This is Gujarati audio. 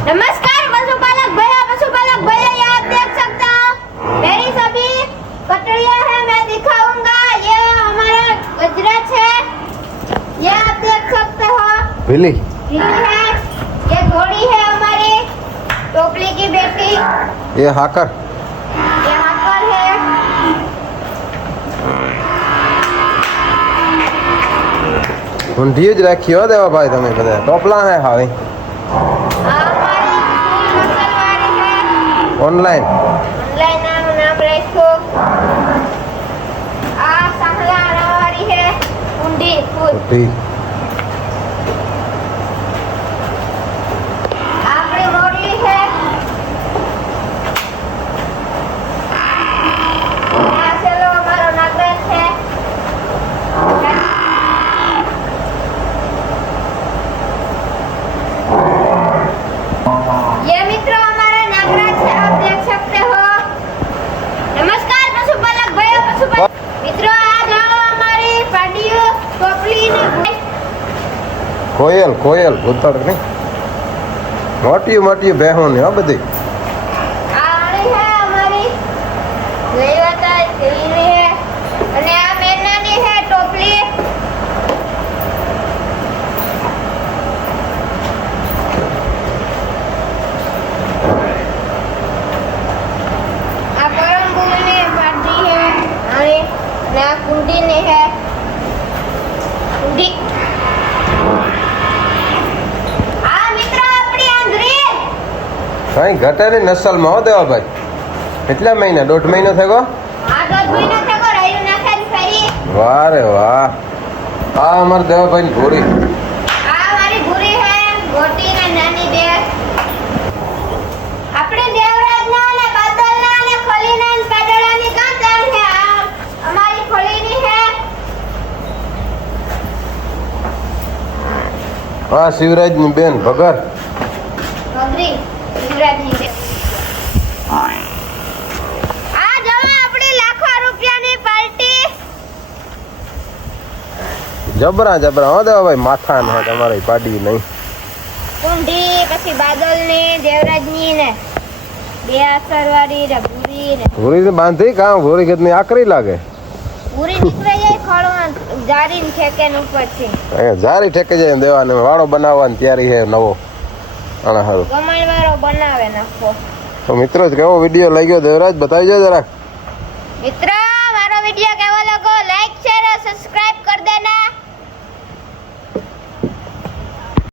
नमस्कार पशुपालक भैया, ये आप देख सकते हो मेरी सभी कटड़ियां हैं। मैं दिखाऊंगा, ये हमारा गजरज है, ये आप देख सकते हो। बिल्ली है, ये घोड़ी है हमारी टोपली की बेटी, ये हाकर ये हाकर है। ઊંધિયું જ રાખ્યો દેવા ભાઈ તમે બધા ટોપલા હે હાવી हमारी फूल नस्ल वाली है, ઓનલાઈન ऑनलाइन नाम रखो। आ सांभला वाली है कुंडी फूल। ઠીક आपकी मोरली है, यहाँ से लो हमारा नागराज है। ये मित्रों हमारा नागराज है, आप देख सकते हो। नमस्कार पशुपालक भैया, मित्रों आज आओ हमारी पाडियो टोपली ने કોયલ કોયલ ઉતર ને મોટી મોટી બહેનો ને આ બધી आड़ी है हमारी लेवता सीरी है અને આ મેનાની है टोपली। આ પરમભૂમિ પાડી है અને ના કુંડી ને है કુંડી। આ મિત્ર આપણી આંધળી કઈ ઘટે ની નસલમાં હો દેવા ભાઈ કેટલા મહિના 1.5 મહિનો થયો આ દોઢ મહિનો થયો રહ્યું નાખેલ ફરી। વાહ રે વાહ આ અમાર દેવા ભાઈ ની ઘોડી આ મારી ભૂરી હે મોટી ને નાની બે। આપણે દેવરાજના અને બાદલના અને ખલીના અને પાડળાની કાંતાન હે। આ અમારી ખલીની હે। આ શિવરાજ ની બેન ભગર ભગરી દેવરાજની બે। આ જવા આપણી લાખો રૂપિયાની પાર્ટી। જબરા જબરા હો દેવા ભાઈ માથા ને તમારે પાડી નહીં કુંડી પછી બાદલની દેવરાજની ને બે અસરવાળી ને ભૂરી ને ઘોડી ને બાંધી કામ ઘોડી કેટલી આકરી લાગે ભૂરી નીકળે જાય ખોળો જારીને ઠેકે ને ઉપરથી અહીંયા જારી ઠેકે જાય દેવાને વાળો બનાવવાની તૈયારી છે નવો આના હારું ગમણવાળો બનાવે નાખો। તો મિત્રો કેવો વિડીયો લાગ્યો દેવરાજ બતાવજો જરા मित्रों हमारा वीडियो कैसा लगा लाइक शेयर और सब्सक्राइब कर देना।